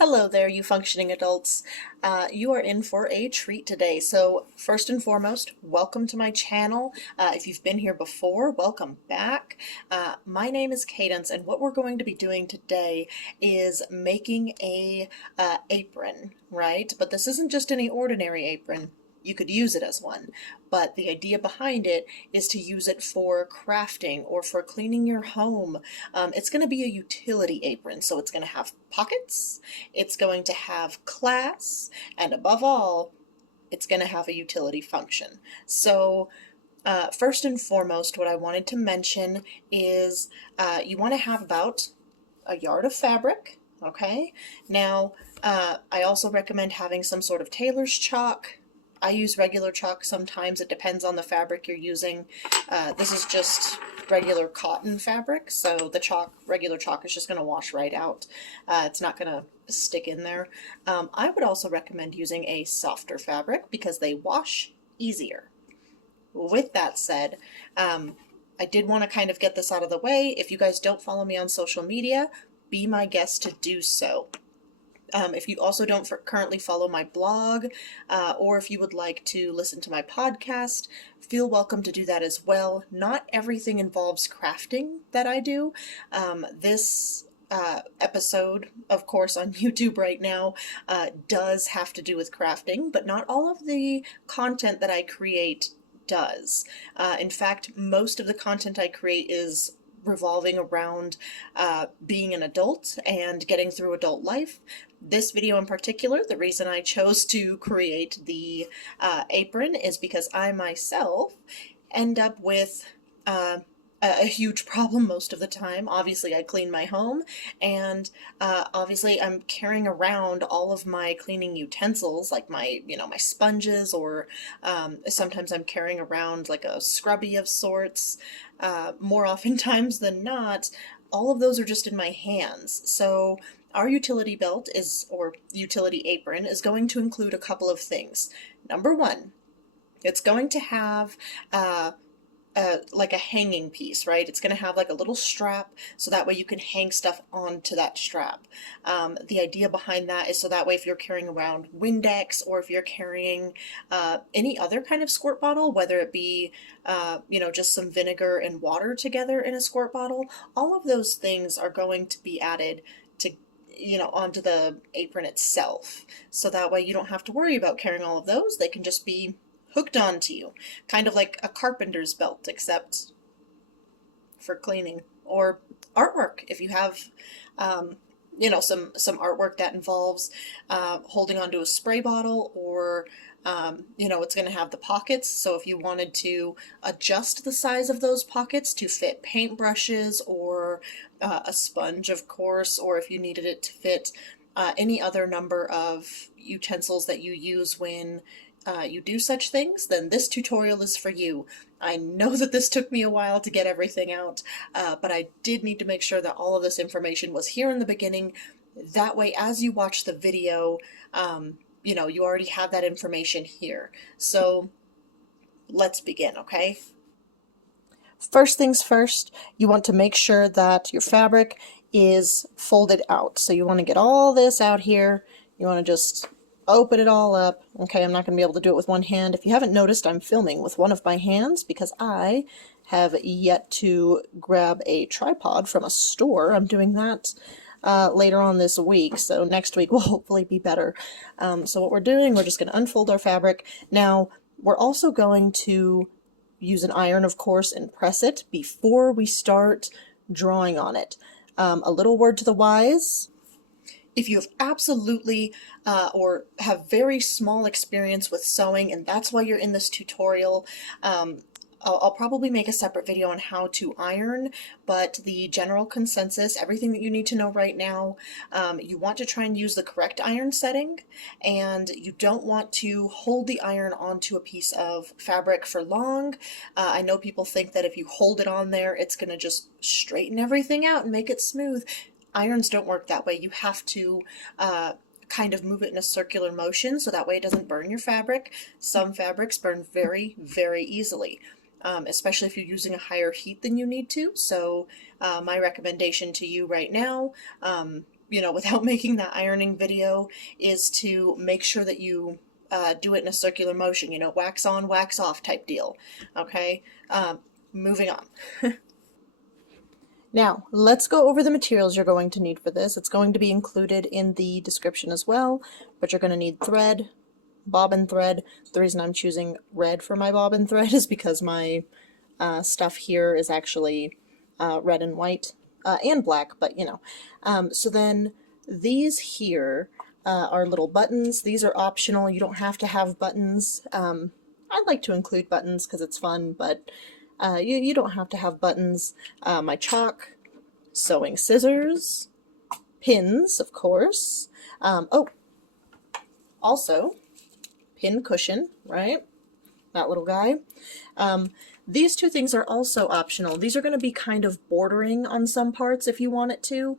Hello there, you functioning adults. You are in for a treat today. So, first and foremost, welcome to my channel. If you've been here before, welcome back. My name is Cadence, and what we're going to be doing today is making a apron, right? But this isn't just any ordinary apron. You could use it as one, but the idea behind it is to use it for crafting or for cleaning your home. It's going to be a utility apron, so it's going to have pockets, it's going to have class, and above all, it's going to have a utility function. So first and foremost, what I wanted to mention is you want to have about a yard of fabric, okay? Now, I also recommend having some sort of tailor's chalk. I use regular chalk sometimes. It depends on the fabric you're using. This is just regular cotton fabric, so the chalk, regular chalk, is just going to wash right out. It's not going to stick in there. I would also recommend using a softer fabric because they wash easier. With that said, I did want to kind of get this out of the way. If you guys don't follow me on social media, be my guest to do so. If you also don't currently follow my blog, or if you would like to listen to my podcast, feel welcome to do that as well. Not everything involves crafting that I do. This episode, of course, on YouTube right now, does have to do with crafting, but not all of the content that I create does. In fact, most of the content I create is revolving around being an adult and getting through adult life. This video in particular, the reason I chose to create the apron is because I myself end up with a huge problem most of the time. Obviously, I clean my home, and obviously I'm carrying around all of my cleaning utensils, like my sponges, or sometimes I'm carrying around like a scrubby of sorts. More oftentimes than not, all of those are just in my hands. So our utility belt or utility apron is going to include a couple of things. Number one, it's going to have like a hanging piece, right? It's going to have like a little strap, so that way you can hang stuff onto that strap. The idea behind that is so that way if you're carrying around Windex, or if you're carrying any other kind of squirt bottle, whether it be just some vinegar and water together in a squirt bottle, all of those things are going to be added to onto the apron itself. So that way you don't have to worry about carrying all of those. They can just be hooked onto you, kind of like a carpenter's belt, except for cleaning. Or artwork, if you have some artwork that involves holding onto a spray bottle, or it's going to have the pockets, so if you wanted to adjust the size of those pockets to fit paintbrushes, or a sponge, of course, or if you needed it to fit any other number of utensils that you use when you do such things, then this tutorial is for you. I know that this took me a while to get everything out, but I did need to make sure that all of this information was here in the beginning. That way, as you watch the video, you already have that information here. So let's begin, okay? First things first, you want to make sure that your fabric is folded out. So you want to get all this out here. You want to just open it all up. Okay, I'm not going to be able to do it with one hand. If you haven't noticed, I'm filming with one of my hands because I have yet to grab a tripod from a store. I'm doing that later on this week, so next week will hopefully be better. So what we're doing, we're just going to unfold our fabric. Now, we're also going to use an iron, of course, and press it before we start drawing on it. A little word to the wise: if you have absolutely or have very small experience with sewing, and that's why you're in this tutorial, I'll probably make a separate video on how to iron, but the general consensus, everything that you need to know right now, you want to try and use the correct iron setting, and you don't want to hold the iron onto a piece of fabric for long. I know people think that if you hold it on there, it's going to just straighten everything out and make it smooth. Irons don't work that way. You have to kind of move it in a circular motion so that way it doesn't burn your fabric. Some fabrics burn very, very easily, especially if you're using a higher heat than you need to. So my recommendation to you right now, you know, without making that ironing video, is to make sure that you do it in a circular motion, you know, wax on, wax off type deal. Okay, moving on. Now, let's go over the materials you're going to need for this. It's going to be included in the description as well, but you're going to need thread, bobbin thread. The reason I'm choosing red for my bobbin thread is because my stuff here is actually red and white and black, but you know. So then these here are little buttons. These are optional. You don't have to have buttons. I'd like to include buttons because it's fun, but you don't have to have buttons. My chalk, sewing scissors, pins, of course. Oh, also, pin cushion, right? That little guy. These two things are also optional. These are going to be kind of bordering on some parts if you want it to.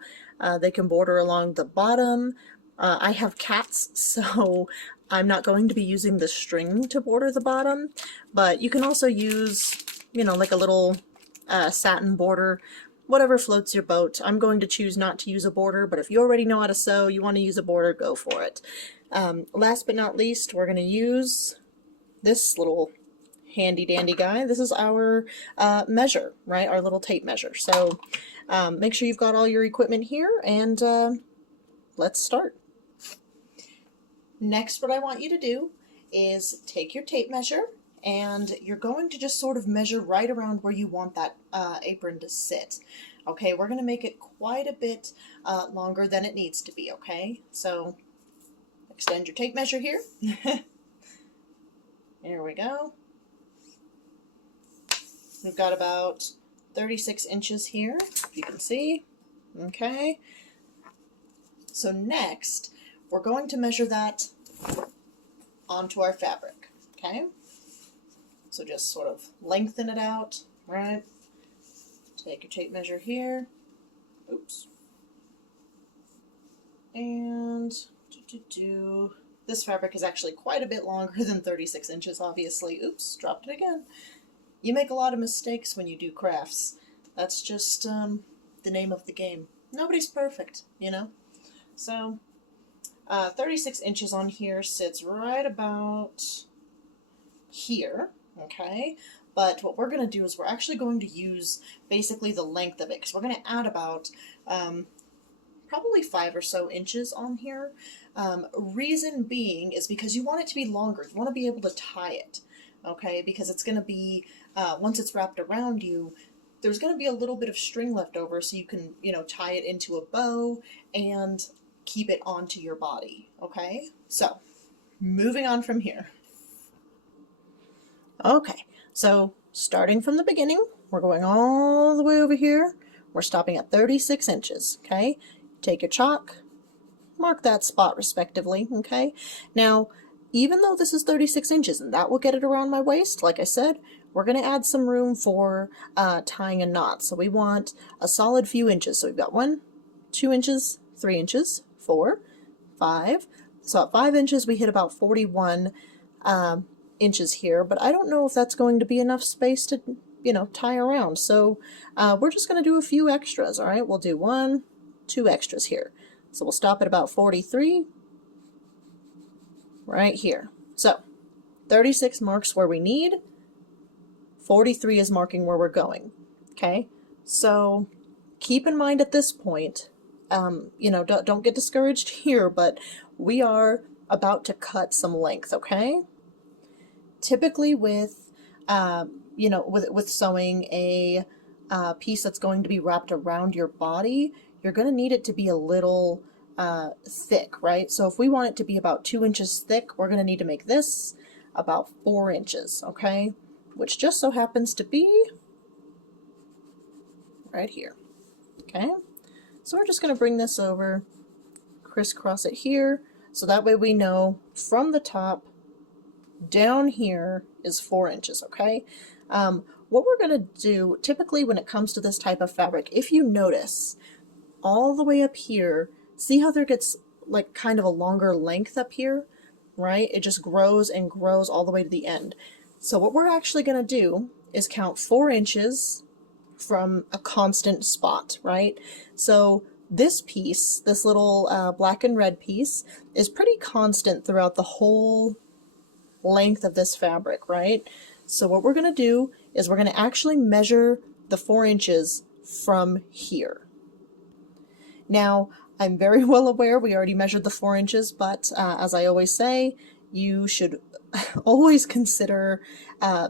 They can border along the bottom. I have cats, so I'm not going to be using the string to border the bottom, but you can also use, you know, like a little satin border, whatever floats your boat. I'm going to choose not to use a border, but if you already know how to sew, you want to use a border, go for it. Last but not least, we're going to use this little handy dandy guy. This is our measure, right? Our little tape measure. So make sure you've got all your equipment here, and let's start. Next, what I want you to do is take your tape measure, and you're going to just sort of measure right around where you want that apron to sit. Okay, we're going to make it quite a bit longer than it needs to be, okay? So extend your tape measure here. There we go. We've got about 36 inches here, if you can see. Okay. So next, we're going to measure that onto our fabric. Okay. So just sort of lengthen it out, right? Take your tape measure here. Oops. And this fabric is actually quite a bit longer than 36 inches, obviously. Oops, dropped it again. You make a lot of mistakes when you do crafts. That's just the name of the game. Nobody's perfect, you know? So 36 inches on here sits right about here, okay? But what we're going to do is we're actually going to use basically the length of it, because we're going to add about probably 5 or so inches on here. Reason being is because you want it to be longer. You want to be able to tie it, okay? Because it's going to be, once it's wrapped around you, there's going to be a little bit of string left over, so you can, you know, tie it into a bow and keep it onto your body, okay? So, moving on from here. Okay, so starting from the beginning, we're going all the way over here. We're stopping at 36 inches, okay? Take your chalk, mark that spot respectively, okay? Now, even though this is 36 inches, and that will get it around my waist, like I said, we're going to add some room for tying a knot. So we want a solid few inches. So we've got 1, 2 inches, 3 inches, 4, 5. So at 5 inches, we hit about 41 inches here, but I don't know if that's going to be enough space to, you know, tie around. So we're just going to do a few extras, all right? We'll do 1, 2 extras here. So we'll stop at about 43 right here. So 36 marks where we need, 43 is marking where we're going, okay? So keep in mind at this point, you know, don't get discouraged here, but we are about to cut some length, okay? Typically with, you know, with sewing a piece that's going to be wrapped around your body, you're going to need it to be a little thick, right? So if we want it to be about 2 inches thick, we're going to need to make this about 4 inches, okay? Which just so happens to be right here, okay? So we're just going to bring this over, crisscross it here, so that way we know from the top down here is 4 inches, okay? What we're going to do, typically when it comes to this type of fabric, if you notice, all the way up here, see how there gets like kind of a longer length up here, right? It just grows and grows all the way to the end. So what we're actually going to do is count 4 inches from a constant spot, right? So this piece, this little black and red piece, is pretty constant throughout the whole length of this fabric, right? So what we're going to do is we're going to actually measure the 4 inches from here. Now, I'm very well aware we already measured the 4 inches, but as I always say, you should always consider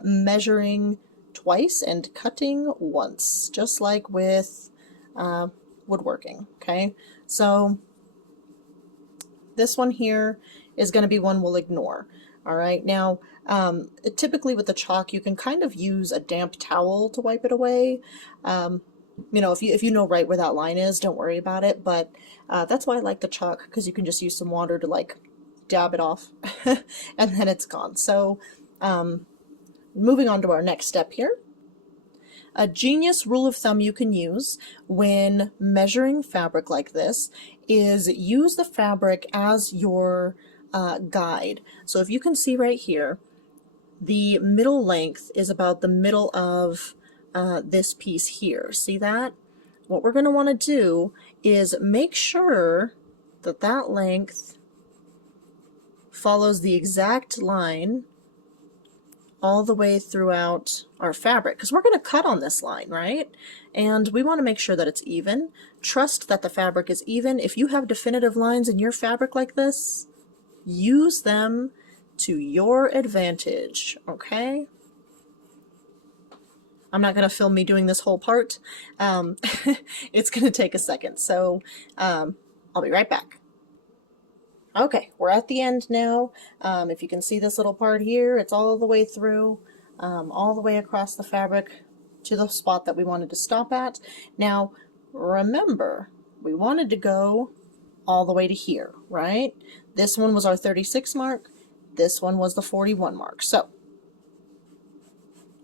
measuring twice and cutting once, just like with woodworking, okay? So this one here is going to be one we'll ignore. All right, now typically with the chalk you can kind of use a damp towel to wipe it away. You know, if you know right where that line is, don't worry about it, but that's why I like the chalk, because you can just use some water to like dab it off and then it's gone. So moving on to our next step here. A genius rule of thumb you can use when measuring fabric like this is use the fabric as your guide. So if you can see right here, the middle length is about the middle of this piece here. See that? What we're going to want to do is make sure that that length follows the exact line all the way throughout our fabric, because we're going to cut on this line, right? And we want to make sure that it's even. Trust that the fabric is even. If you have definitive lines in your fabric like this, use them to your advantage, okay? I'm not going to film me doing this whole part. It's going to take a second, so I'll be right back. Okay, we're at the end now. If you can see this little part here, it's all the way through, all the way across the fabric to the spot that we wanted to stop at. Now, remember, we wanted to go all the way to here, right? This one was our 36 mark. This one was the 41 mark. So,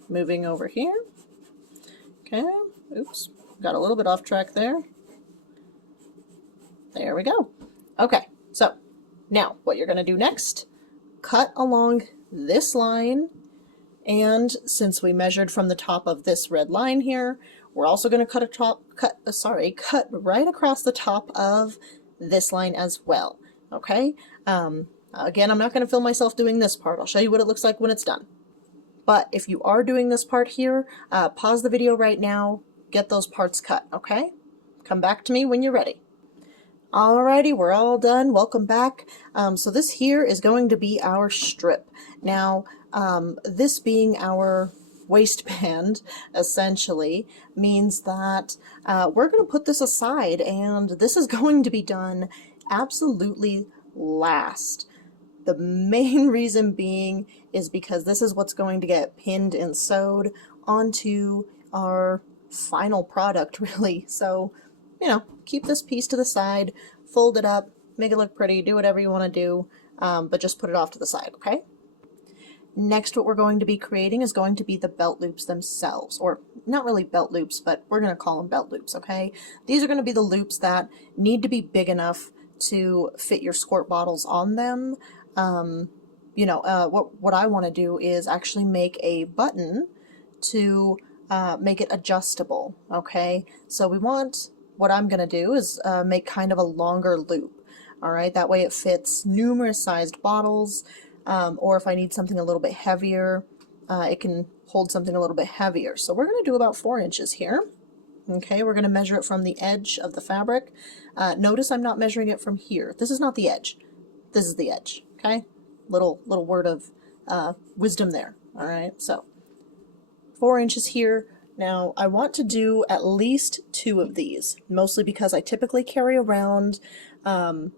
moving over here. Okay, oops, got a little bit off track there. There we go. Okay, so now what you're going to do next, cut along this line, and since we measured from the top of this red line here, we're also going to cut right across the top of this line as well. Okay, again, I'm not going to film myself doing this part. I'll show you what it looks like when it's done. But if you are doing this part here, pause the video right now, get those parts cut, okay? Come back to me when you're ready. Alrighty, we're all done. Welcome back. So this here is going to be our strip. Now, this being our waistband, essentially, means that we're going to put this aside, and this is going to be done absolutely last. The main reason being is because this is what's going to get pinned and sewed onto our final product, really. So, you know, keep this piece to the side, fold it up, make it look pretty, do whatever you want to do, but just put it off to the side, okay? Next, what we're going to be creating is going to be the belt loops themselves, or not really belt loops, but we're going to call them belt loops, okay? These are going to be the loops that need to be big enough to fit your squirt bottles on them. You know, what I want to do is actually make a button to make it adjustable, okay? So what I'm going to do is make kind of a longer loop, all right? That way it fits numerous sized bottles, or if I need something a little bit heavier, it can hold something a little bit heavier. So we're going to do about 4 inches here. Okay, we're going to measure it from the edge of the fabric. Notice I'm not measuring it from here. This is not the edge. This is the edge, okay? Little word of wisdom there, all right? So 4 inches here. Now, I want to do at least 2 of these, mostly because I typically carry around a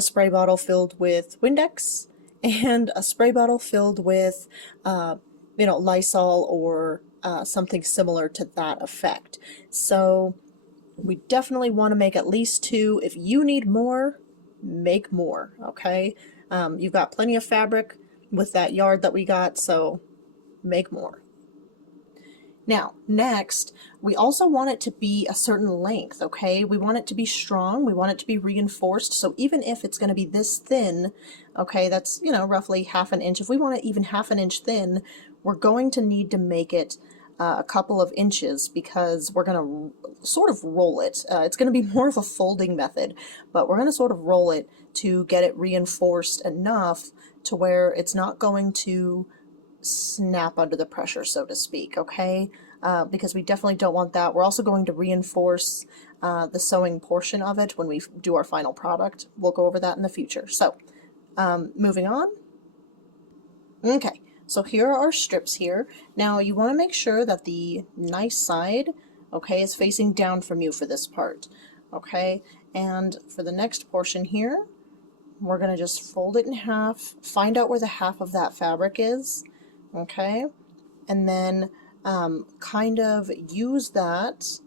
spray bottle filled with Windex and a spray bottle filled with, you know, Lysol or something similar to that effect. So we definitely want to make at least 2. If you need more, make more, okay? You've got plenty of fabric with that yard that we got, so make more. Now, next, we also want it to be a certain length, okay? We want it to be strong, we want it to be reinforced, so even if it's going to be this thin, okay, that's, you know, roughly 1/2 inch. If we want it even 1/2 inch thin, we're going to need to make it a couple of inches because we're going to sort of roll it. It's going to be more of a folding method, but we're going to sort of roll it to get it reinforced enough to where it's not going to snap under the pressure, so to speak, okay? Because we definitely don't want that. We're also going to reinforce the sewing portion of it when we do our final product. We'll go over that in the future. So, moving on. Okay, so here are our strips here. Now you want to make sure that the nice side, okay, is facing down from you for this part, okay? And for the next portion here, we're going to just fold it in half, find out where the half of that fabric is, okay? And then kind of use that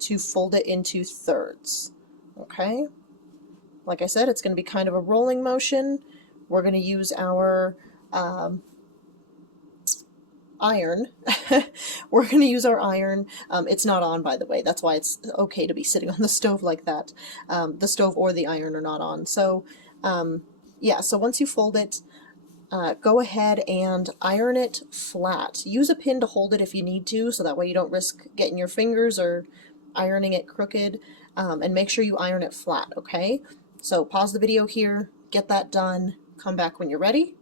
to fold it into thirds, okay? Like I said, it's going to be kind of a rolling motion. We're going to use our iron. We're going to use our iron. It's not on, by the way. That's why it's okay to be sitting on the stove like that. The stove or the iron are not on. So, yeah, so once you fold it, go ahead and iron it flat. Use a pin to hold it if you need to, so that way you don't risk getting your fingers or ironing it crooked, and make sure you iron it flat, okay? So pause the video here, get that done, come back when you're ready.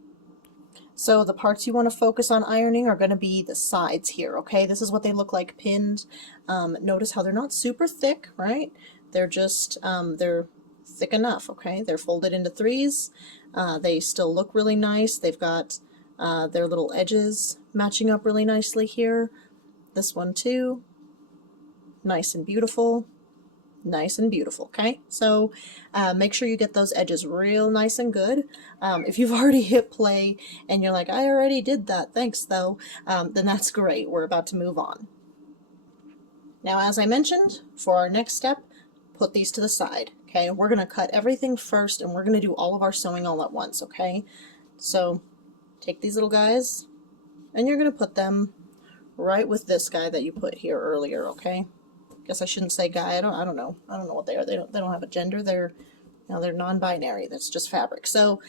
So the parts you want to focus on ironing are going to be the sides here, okay? This is what they look like pinned. Notice how they're not super thick, right? They're just, they're thick enough, okay? They're folded into threes. They still look really nice. They've got their little edges matching up really nicely here. This one too. Nice and beautiful. Nice and beautiful, okay? So make sure you get those edges real nice and good. If you've already hit play and you're like, I already did that, thanks though, then that's great. We're about to move on. Now, as I mentioned, for our next step, put these to the side, okay? We're going to cut everything first and we're going to do all of our sewing all at once, okay? So take these little guys and you're going to put them right with this guy that you put here earlier, okay? Guess I shouldn't say guy. I don't know what they are. They don't have a gender. They're non-binary. That's just fabric. So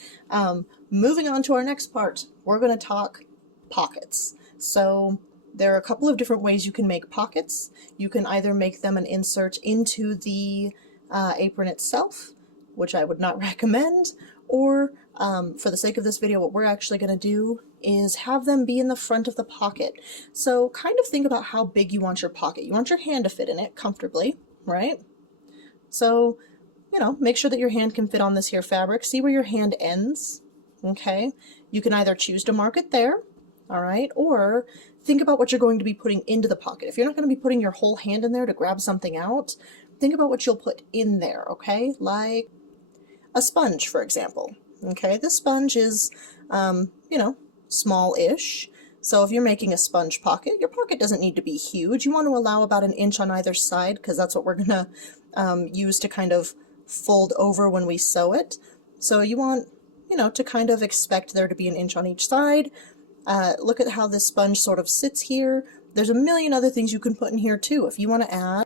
moving on to our next part, we're going to talk pockets. So there are a couple of different ways you can make pockets. You can either make them an insert into the apron itself, which I would not recommend, or for the sake of this video, what we're actually going to do is have them be in the front of the pocket. So kind of think about how big you want your pocket. You want your hand to fit in it comfortably, right? So, you know, make sure that your hand can fit on this here fabric. See where your hand ends, okay? You can either choose to mark it there, all right, or think about what you're going to be putting into the pocket. If you're not going to be putting your whole hand in there to grab something out, think about what you'll put in there, okay? Like a sponge, for example, okay? This sponge is, you know, small-ish. So if you're making a sponge pocket, your pocket doesn't need to be huge. You want to allow about an inch on either side because that's what we're going to use to kind of fold over when we sew it. So you want, you know, to kind of expect there to be an inch on each side. Look at how this sponge sort of sits here. There's a million other things you can put in here too. If you want to add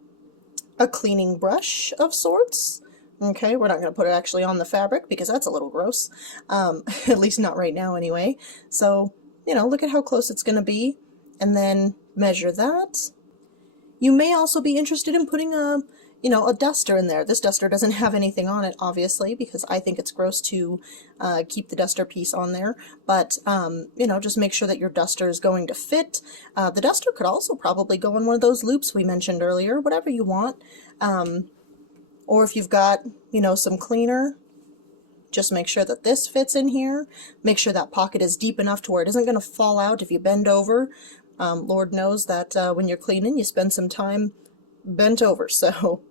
a cleaning brush of sorts, okay, we're not going to put it actually on the fabric because that's a little gross, at least not right now anyway. So, you know, look at how close it's going to be and then measure that. You may also be interested in putting a, you know, a duster in there. This duster doesn't have anything on it, obviously, because I think it's gross to keep the duster piece on there. But, you know, just make sure that your duster is going to fit. The duster could also probably go in one of those loops we mentioned earlier, whatever you want. Or if you've got, you know, some cleaner, just make sure that this fits in here. Make sure that pocket is deep enough to where it isn't going to fall out if you bend over. Lord knows that when you're cleaning, you spend some time bent over, so.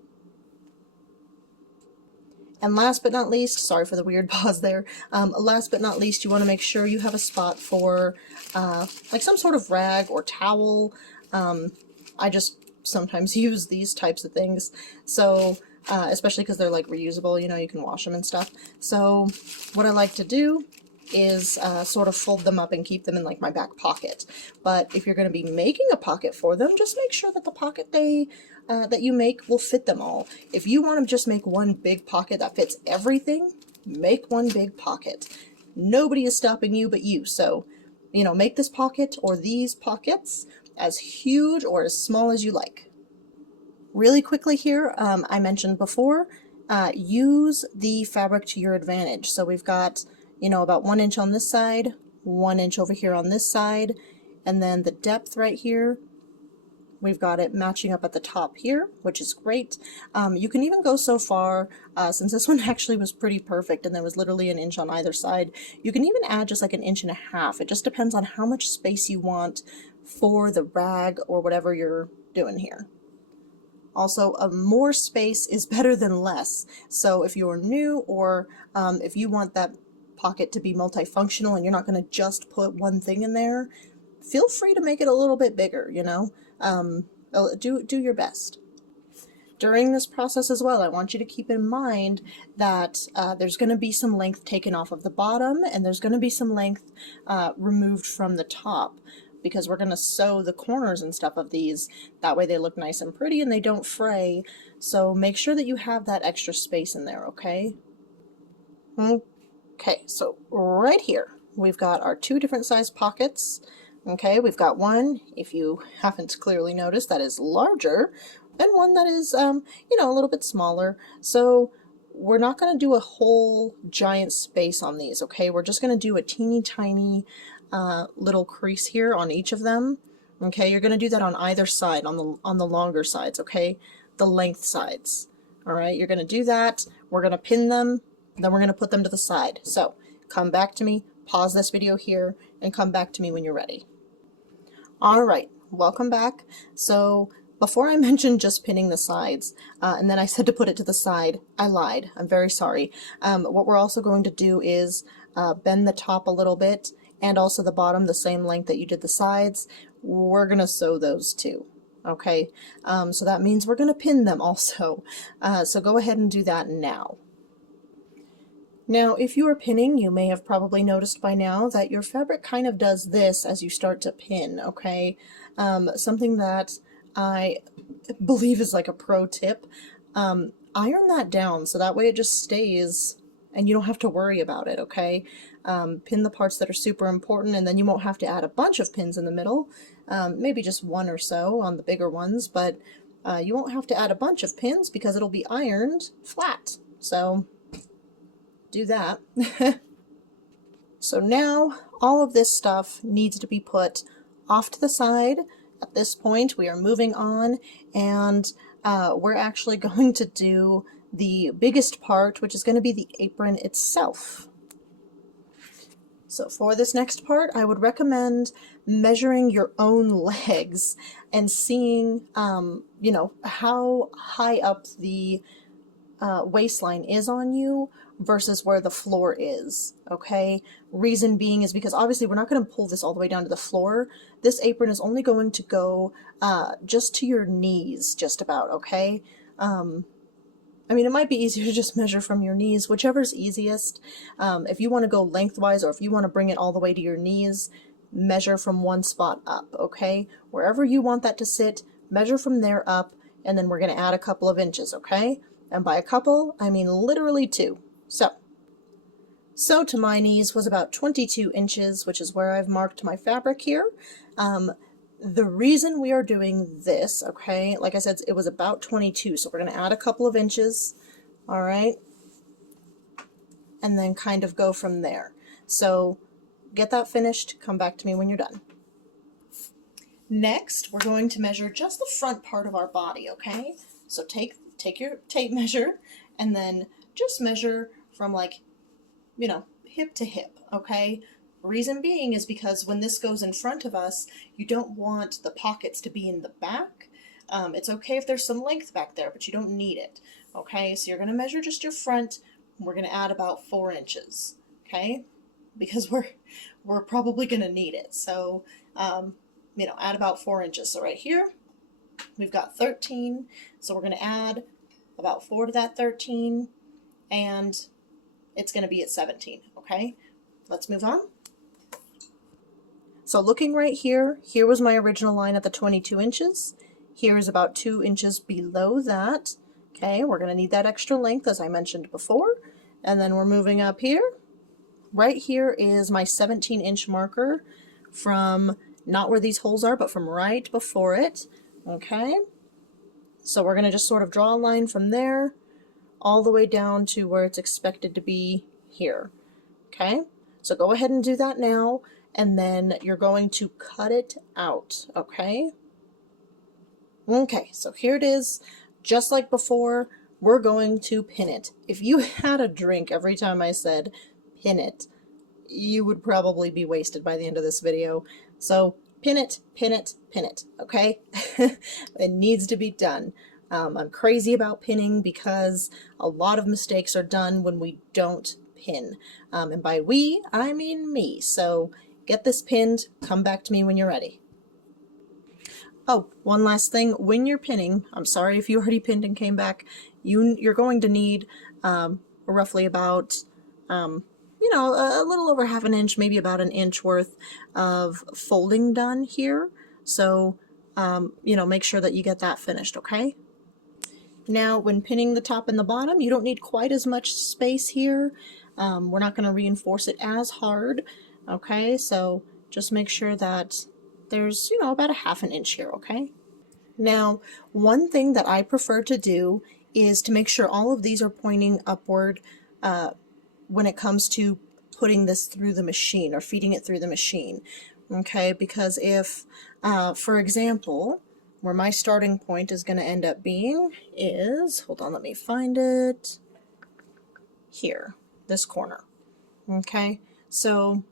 And last but not least, sorry for the weird pause there, last but not least, you want to make sure you have a spot for like some sort of rag or towel. I just sometimes use these types of things, so especially because they're like reusable, you know, you can wash them and stuff. So what I like to do is sort of fold them up and keep them in like my back pocket. But if you're going to be making a pocket for them, just make sure that the pocket that you make will fit them all. If you want to just make one big pocket that fits everything, make one big pocket. Nobody is stopping you but you. So, you know, make this pocket or these pockets as huge or as small as you like. Really quickly here, I mentioned before, use the fabric to your advantage. So we've got, you know, about 1 inch on this side, 1 inch over here on this side, and then the depth right here, we've got it matching up at the top here, which is great. You can even go so far, since this one actually was pretty perfect and there was literally 1 inch on either side, you can even add just like 1.5 inches. It just depends on how much space you want for the rag or whatever you're doing here. Also, more space is better than less. So if you're new, or if you want that pocket to be multifunctional and you're not going to just put one thing in there, feel free to make it a little bit bigger, you know. Do your best. During this process as well, I want you to keep in mind that there's going to be some length taken off of the bottom, and there's going to be some length removed from the top, because we're going to sew the corners and stuff of these. That way they look nice and pretty and they don't fray. So make sure that you have that extra space in there, okay? Okay, so right here, we've got our 2 different size pockets. Okay, we've got one, if you haven't clearly noticed, that is larger, and one that is, you know, a little bit smaller. So we're not going to do a whole giant space on these, okay? We're just going to do a teeny tiny little crease here on each of them. Okay, you're going to do that on either side, on the longer sides, okay? The length sides. All right, you're going to do that. We're going to pin them, then we're going to put them to the side. So come back to me, pause this video here, and come back to me when you're ready. All right, welcome back. So before I mentioned just pinning the sides, and then I said to put it to the side, I lied. I'm very sorry. What we're also going to do is bend the top a little bit, and also the bottom the same length that you did the sides. We're going to sew those too. Okay, so that means we're going to pin them also. So go ahead and do that now. Now, if you are pinning, you may have probably noticed by now that your fabric kind of does this as you start to pin, okay? Something that I believe is like a pro tip. Iron that down so that way it just stays and you don't have to worry about it, okay? Pin the parts that are super important, and then you won't have to add a bunch of pins in the middle. Maybe just 1 or so on the bigger ones, but you won't have to add a bunch of pins because it'll be ironed flat. So do that. So now all of this stuff needs to be put off to the side. At this point we are moving on, and we're actually going to do the biggest part, which is going to be the apron itself. So for this next part, I would recommend measuring your own legs and seeing, you know, how high up the waistline is on you versus where the floor is, okay? Reason being is because obviously we're not going to pull this all the way down to the floor. This apron is only going to go just to your knees, just about, okay? I mean, it might be easier to just measure from your knees, whichever's easiest. If you want to go lengthwise, or if you want to bring it all the way to your knees, measure from one spot up, okay? Wherever you want that to sit, measure from there up, and then we're going to add a couple of inches, okay? And by a couple, I mean literally 2. So to my knees was about 22 inches, which is where I've marked my fabric here. The reason we are doing this, okay, like I said, it was about 22, so we're going to add a couple of inches, all right, and then kind of go from there. So get that finished, come back to me when you're done. Next, we're going to measure just the front part of our body, okay? So take your tape measure and then just measure from, like, you know, hip to hip, okay? Reason being is because when this goes in front of us, you don't want the pockets to be in the back. It's okay if there's some length back there, but you don't need it, okay? So you're going to measure just your front. We're going to add about 4 inches, okay? Because we're probably going to need it. So, you know, add about 4 inches. So right here, we've got 13. So we're going to add about 4 to that 13, and it's going to be at 17, okay? Let's move on. So looking right here, here was my original line at the 22 inches. Here is about 2 inches below that. Okay, we're going to need that extra length as I mentioned before. And then we're moving up here. Right here is my 17-inch marker from not where these holes are, but from right before it, okay? So we're going to just sort of draw a line from there all the way down to where it's expected to be here, okay? So go ahead and do that now, and then you're going to cut it out, okay? Okay, so here it is, just like before, we're going to pin it. If you had a drink every time I said pin it, you would probably be wasted by the end of this video. So pin it, pin it, pin it, okay? It needs to be done. I'm crazy about pinning because a lot of mistakes are done when we don't pin. And by we, I mean me. So get this pinned, come back to me when you're ready. Oh, one last thing, when you're pinning, I'm sorry if you already pinned and came back, you're going to need roughly about, you know, a little over half an inch, maybe about an inch worth of folding done here. So, you know, make sure that you get that finished, okay? Now, when pinning the top and the bottom, you don't need quite as much space here. We're not going to reinforce it as hard, okay? So just make sure that there's, you know, about a half an inch here, okay? Now, one thing that I prefer to do is to make sure all of these are pointing upward when it comes to putting this through the machine or feeding it through the machine, okay? Because if, for example, where my starting point is going to end up being is, hold on, let me find it, here, this corner, okay? So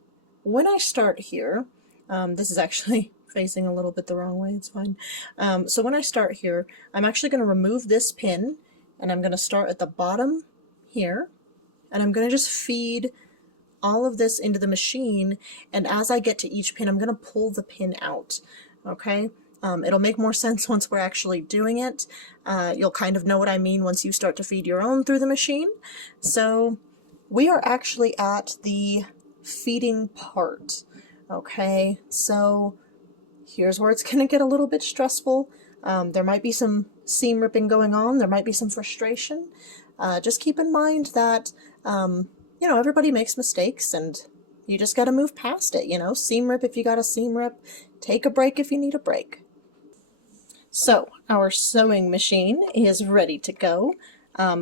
when I start here, this is actually facing a little bit the wrong way, it's fine. So when I start here, I'm actually going to remove this pin, and I'm going to start at the bottom here, and I'm going to just feed all of this into the machine, and as I get to each pin, I'm going to pull the pin out, okay? It'll make more sense once we're actually doing it. You'll kind of know what I mean once you start to feed your own through the machine. So we are actually at the feeding part, okay? So here's where it's going to get a little bit stressful. There might be some seam ripping going on. There might be some frustration. Just keep in mind that, you know, everybody makes mistakes, and you just got to move past it, you know? Seam rip if you got a seam rip. Take a break if you need a break. So our sewing machine is ready to go.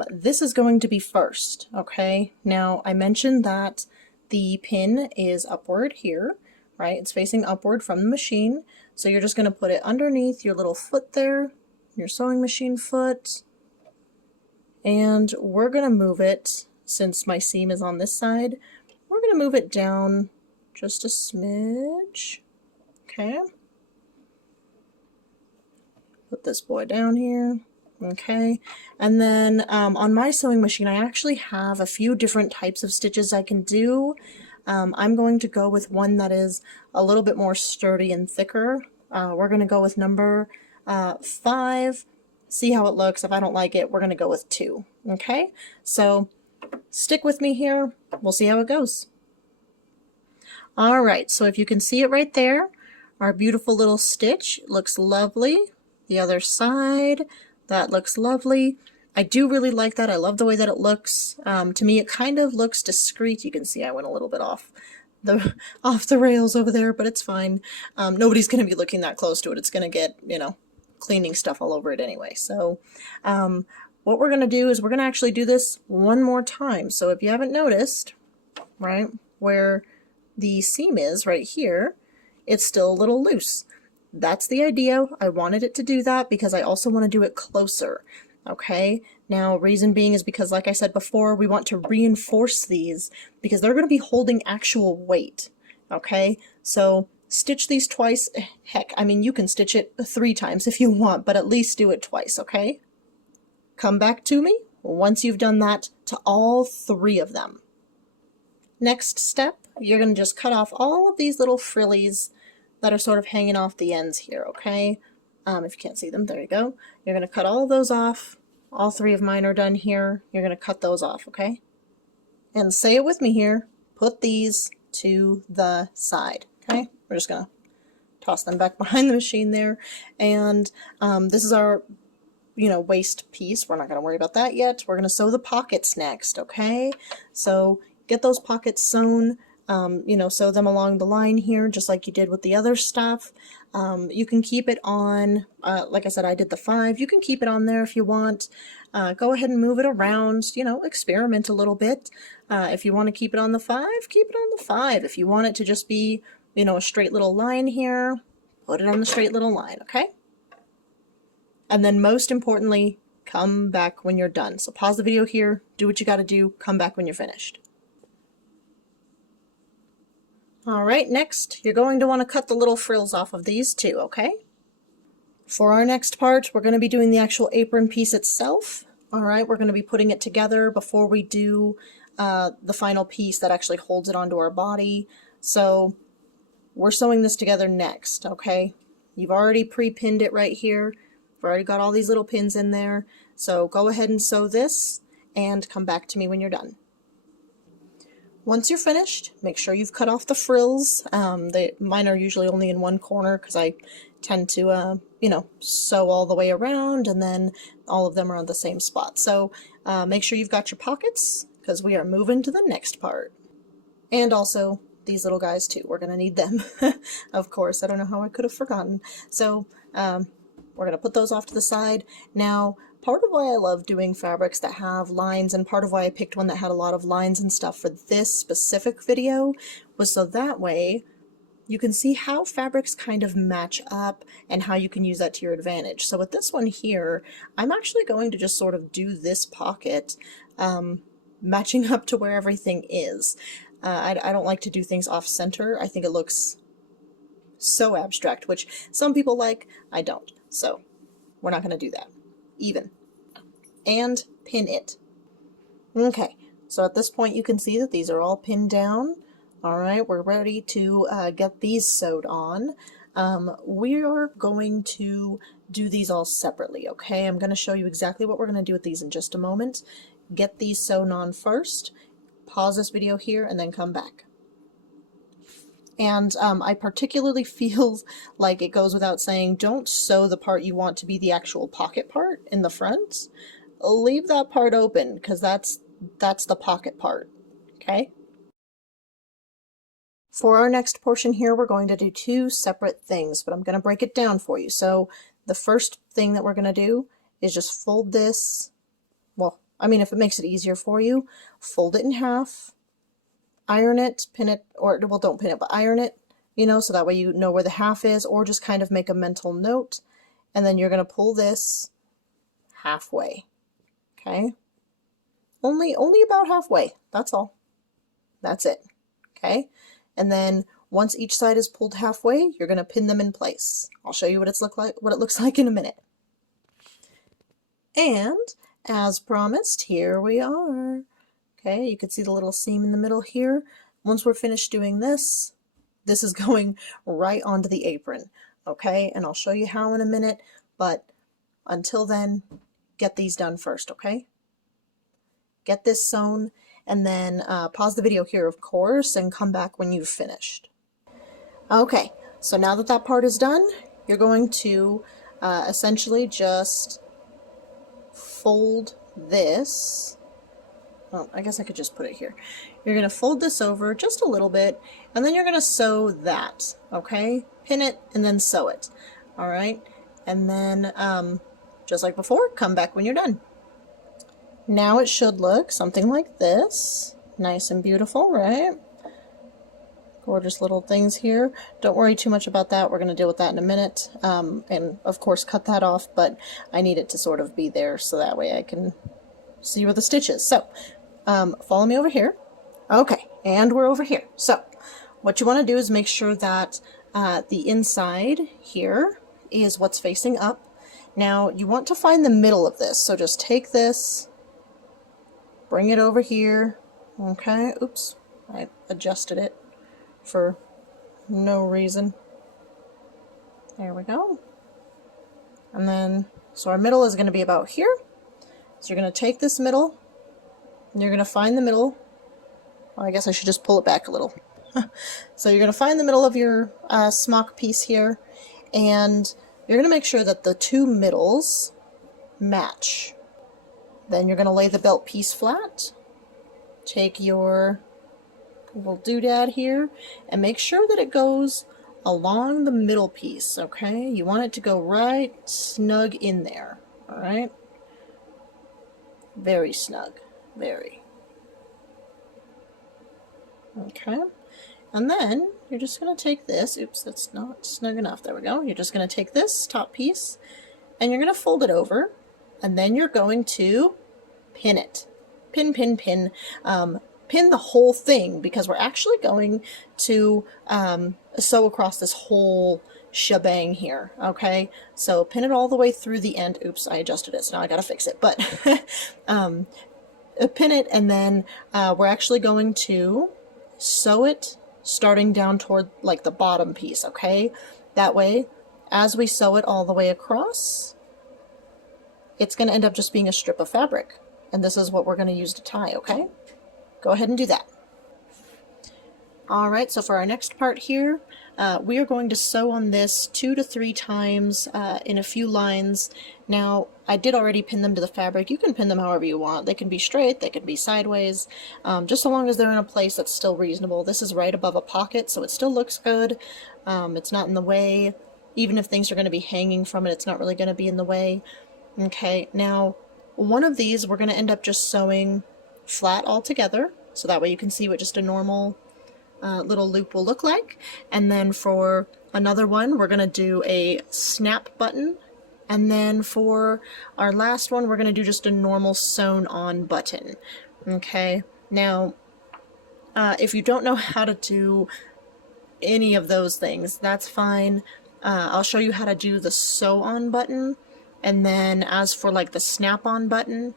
This is going to be first, okay? Now I mentioned that the pin is upward here, right? It's facing upward from the machine. So you're just going to put it underneath your little foot there, your sewing machine foot, and we're going to move it, since my seam is on this side, we're going to move it down just a smidge, okay? Put this boy down here, okay? And then on my sewing machine, I actually have a few different types of stitches I can do. I'm going to go with one that is a little bit more sturdy and thicker. We're going to go with number 5. See how it looks. If I don't like it, we're going to go with 2, okay? So stick with me here. We'll see how it goes. All right, so if you can see it right there, our beautiful little stitch looks lovely. The other side, that looks lovely. I do really like that. I love the way that it looks. To me, it kind of looks discreet. You can see I went a little bit off the rails over there, but it's fine. Nobody's going to be looking that close to it. It's going to get, you know, cleaning stuff all over it anyway. So what we're going to do is we're going to actually do this one more time. So if you haven't noticed, right, where the seam is right here, it's still a little loose. That's the idea. I wanted it to do that because I also want to do it closer. Okay, now reason being is because, like I said before, we want to reinforce these because they're going to be holding actual weight. Okay, so stitch these twice. Heck, I mean, you can stitch it 3 times if you want, but at least do it twice, okay? Come back to me once you've done that to all 3 of them. Next step, you're going to just cut off all of these little frillies that are sort of hanging off the ends here, okay? If you can't see them, there you go. You're going to cut all of those off. All 3 of mine are done here. You're going to cut those off, okay? And say it with me here. Put these to the side, okay? We're just going to toss them back behind the machine there. And this is our, you know, waist piece. We're not going to worry about that yet. We're going to sew the pockets next, okay? So get those pockets sewn. you know, sew them along the line here, just like you did with the other stuff. You can keep it on, like I said, I did the 5. You can keep it on there if you want. Go ahead and move it around, you know, experiment a little bit. If you want to keep it on the 5, keep it on the 5. If you want it to just be, you know, a straight little line here, put it on the straight little line, okay? And then most importantly, come back when you're done. So pause the video here, do what you got to do, come back when you're finished. All right, next, you're going to want to cut the little frills off of these too, okay? For our next part, we're going to be doing the actual apron piece itself. All right, we're going to be putting it together before we do the final piece that actually holds it onto our body. So we're sewing this together next, okay? You've already pre-pinned it right here. I've already got all these little pins in there. So go ahead and sew this and come back to me when you're done. Once you're finished, make sure you've cut off the frills. Mine are usually only in one corner because I tend to, you know, sew all the way around, and then all of them are on the same spot. So make sure you've got your pockets because we are moving to the next part. And also these little guys too. We're going to need them. Of course, I don't know how I could have forgotten. So we're going to put those off to the side. Now, part of why I love doing fabrics that have lines, and part of why I picked one that had a lot of lines and stuff for this specific video, was so that way you can see how fabrics kind of match up and how you can use that to your advantage. So with this one here, I'm actually going to just sort of do this pocket matching up to where everything is. I don't like to do things off center. I think it looks so abstract, which some people like, I don't. So we're not going to do that. Even. And pin it. Okay, so at this point you can see that these are all pinned down. Alright, we're ready to get these sewed on. We're going to do these all separately, okay? I'm going to show you exactly what we're going to do with these in just a moment. Get these sewn on first, pause this video here, and then come back. And I particularly feel like it goes without saying, don't sew the part you want to be the actual pocket part in the front. Leave that part open, because that's the pocket part, okay? For our next portion here, we're going to do 2 separate things, but I'm going to break it down for you. So the first thing that we're going to do is just fold this, well, I mean, if it makes it easier for you, fold it in half, iron it, pin it, or, well, don't pin it, but iron it, you know, so that way you know where the half is, or just kind of make a mental note, and then you're going to pull this halfway, okay? Only about halfway, that's all. That's it, okay? And then once each side is pulled halfway, you're going to pin them in place. I'll show you what it looks like in a minute. And as promised, here we are. Okay, you can see the little seam in the middle here. Once we're finished doing this, this is going right onto the apron. Okay, and I'll show you how in a minute, but until then, get these done first, okay? Get this sewn, and then pause the video here, of course, and come back when you've finished. Okay, so now that that part is done, you're going to essentially just fold this. Well, I guess I could just put it here. You're going to fold this over just a little bit, and then you're going to sew that, okay? Pin it and then sew it, all right? And then, just like before, come back when you're done. Now it should look something like this. Nice and beautiful, right? Gorgeous little things here. Don't worry too much about that. We're going to deal with that in a minute. And, of course, cut that off, but I need it to sort of be there so that way I can see where the stitch is. So, follow me over here. Okay, and we're over here. So, what you want to do is make sure that the inside here is what's facing up. Now, you want to find the middle of this. So just take this, bring it over here. Okay, oops, I adjusted it for no reason. There we go. And then, so our middle is going to be about here. So you're going to take this middle, and you're going to find the middle. Well, I guess I should just pull it back a little. So you're going to find the middle of your smock piece here, and you're going to make sure that the 2 middles match. Then you're going to lay the belt piece flat, take your little doodad here, and make sure that it goes along the middle piece, okay? You want it to go right snug in there, all right? Very snug, very. Okay, and then you're just going to take this, oops, that's not snug enough, there we go. You're just going to take this top piece, and you're going to fold it over, and then you're going to pin it. Pin, pin, pin. Pin the whole thing, because we're actually going to sew across this whole shebang here, okay? So pin it all the way through the end. Oops, I adjusted it, so now I gotta fix it. But pin it, and then we're actually going to sew it starting down toward like the bottom piece, okay? That way, as we sew it all the way across, it's going to end up just being a strip of fabric. And this is what we're going to use to tie, okay? Go ahead and do that. Alright, so for our next part here, we are going to sew on this 2 to 3 times in a few lines. Now, I did already pin them to the fabric. You can pin them however you want. They can be straight, they can be sideways, just so long as they're in a place that's still reasonable. This is right above a pocket, so it still looks good. It's not in the way. Even if things are going to be hanging from it, it's not really going to be in the way. Okay, now, one of these we're going to end up just sewing flat all together, so that way you can see what just a normal little loop will look like. And then for another one, we're going to do a snap button. And then for our last one, we're going to do just a normal sewn on button. Okay, now if you don't know how to do any of those things, that's fine. I'll show you how to do the sew on button. And then as for like the snap on button,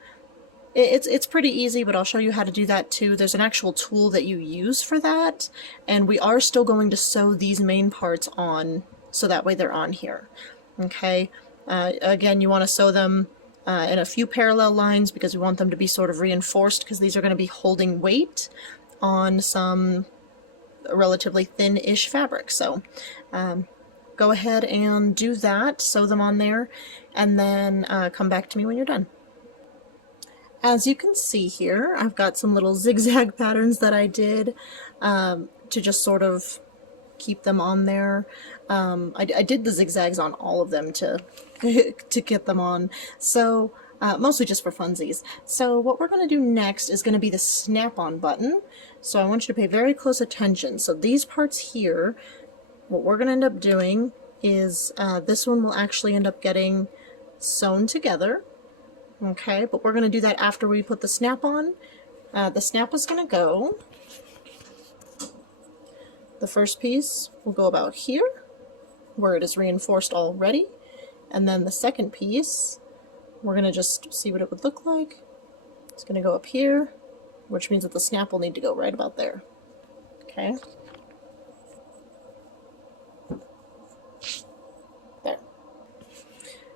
it's pretty easy, but I'll show you how to do that too. There's an actual tool that you use for that, and we are still going to sew these main parts on, so that way they're on here. Okay, again, you want to sew them in a few parallel lines because we want them to be sort of reinforced, because these are going to be holding weight on some relatively thin-ish fabric. So go ahead and do that, sew them on there, and then come back to me when you're done. As you can see here, I've got some little zigzag patterns that I did to just sort of keep them on there. I did the zigzags on all of them to to get them on, so mostly just for funsies. So what we're going to do next is going to be the snap-on button. So I want you to pay very close attention. So these parts here, what we're going to end up doing is this one will actually end up getting sewn together. Okay, but we're going to do that after we put the snap on. The snap is going to go, the first piece will go about here, where it is reinforced already, and then the second piece, we're going to just see what it would look like. It's going to go up here, which means that the snap will need to go right about there. Okay.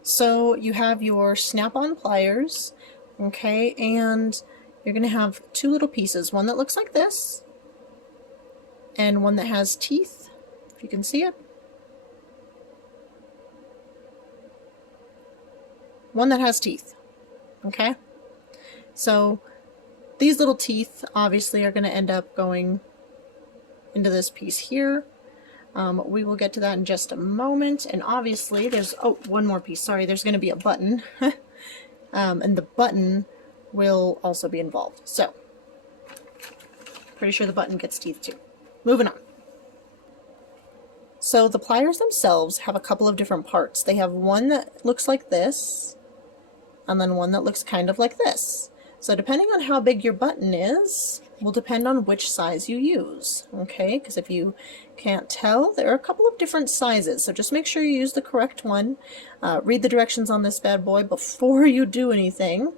So you have your snap-on pliers, okay, and you're going to have 2 little pieces, one that looks like this, and one that has teeth, if you can see it. One that has teeth, okay? So these little teeth obviously are going to end up going into this piece here. We will get to that in just a moment, and obviously there's, oh, one more piece, sorry, there's going to be a button, and the button will also be involved. So, pretty sure the button gets teeth too. Moving on. So the pliers themselves have a couple of different parts. They have one that looks like this, and then one that looks kind of like this. So depending on how big your button is, will depend on which size you use, okay? Because if you can't tell, there are a couple of different sizes, so just make sure you use the correct one. Read the directions on this bad boy before you do anything,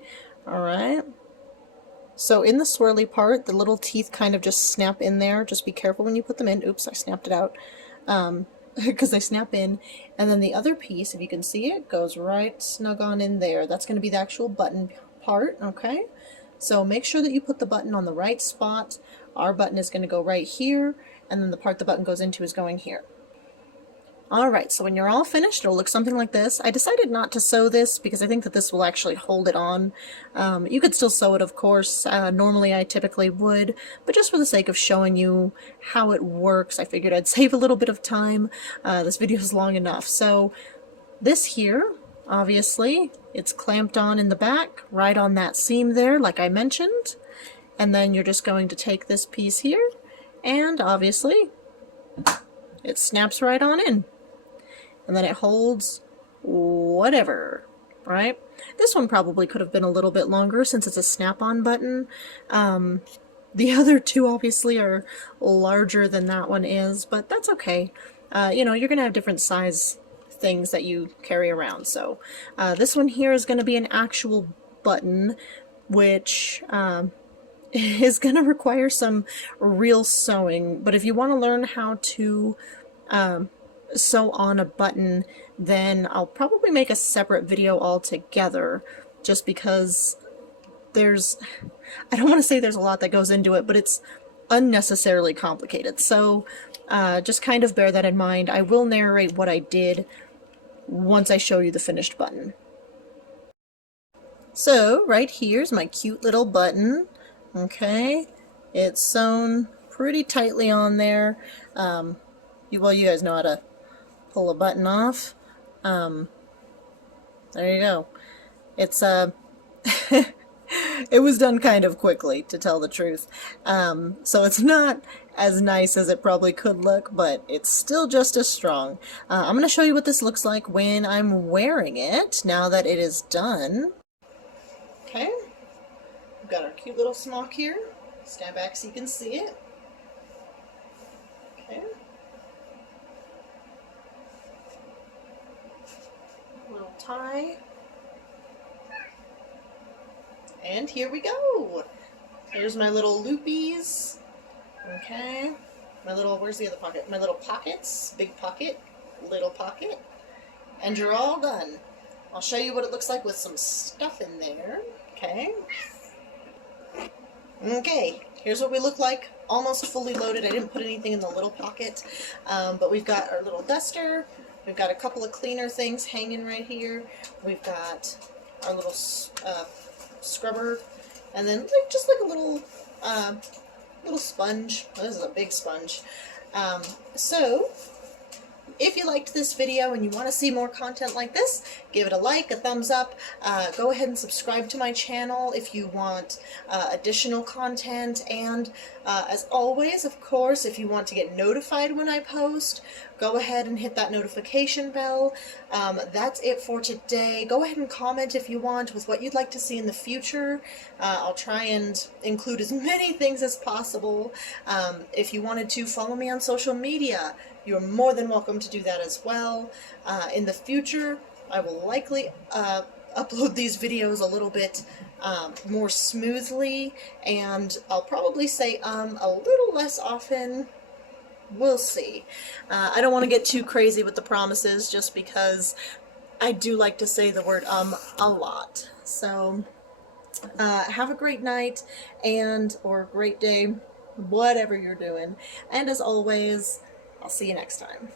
alright? So in the swirly part, the little teeth kind of just snap in there. Just be careful when you put them in. Oops, I snapped it out. Because they snap in. And then the other piece, if you can see it, goes right snug on in there. That's going to be the actual button part, okay? So make sure that you put the button on the right spot. Our button is going to go right here, and then the part the button goes into is going here. Alright, so when you're all finished, it'll look something like this. I decided not to sew this because I think that this will actually hold it on. You could still sew it, of course. Normally I typically would, but just for the sake of showing you how it works, I figured I'd save a little bit of time. This video is long enough. So this here, obviously, it's clamped on in the back, right on that seam there, like I mentioned. And then you're just going to take this piece here, and obviously, it snaps right on in. And then it holds whatever, right? This one probably could have been a little bit longer since it's a snap-on button. The other two obviously are larger than that one is, but that's okay. You know, you're going to have different size things that you carry around. So this one here is going to be an actual button, which is going to require some real sewing. But if you want to learn how to sew on a button, then I'll probably make a separate video altogether, just because I don't want to say there's a lot that goes into it, but it's unnecessarily complicated. So just kind of bear that in mind. I will narrate what I did once I show you the finished button. So right here's my cute little button. Okay, it's sewn pretty tightly on there. Well, you guys know how to pull a button off. There you go. It's it was done kind of quickly, to tell the truth. So it's not as nice as it probably could look, but it's still just as strong. I'm going to show you what this looks like when I'm wearing it, now that it is done. Okay, we've got our cute little smock here. Stand back so you can see it. Okay. Little tie. And here we go. Here's my little loopies. Okay. My little, where's the other pocket? My little pockets. Big pocket, little pocket. And you're all done. I'll show you what it looks like with some stuff in there. Okay. Okay, here's what we look like, almost fully loaded. I didn't put anything in the little pocket, but we've got our little duster. We've got a couple of cleaner things hanging right here. We've got our little scrubber, and then just like a little sponge. Oh, this is a big sponge. So if you liked this video and you want to see more content like this, give it a like, a thumbs up. Go ahead and subscribe to my channel if you want additional content. And as always, of course, if you want to get notified when I post, go ahead and hit that notification bell. That's it for today. Go ahead and comment if you want with what you'd like to see in the future. I'll try and include as many things as possible. If you wanted to follow me on social media, you're more than welcome to do that as well. In the future, I will likely upload these videos a little bit more smoothly, and I'll probably say a little less often. We'll see. I don't want to get too crazy with the promises, just because I do like to say the word a lot. So have a great night or great day, whatever you're doing. And as always, I'll see you next time.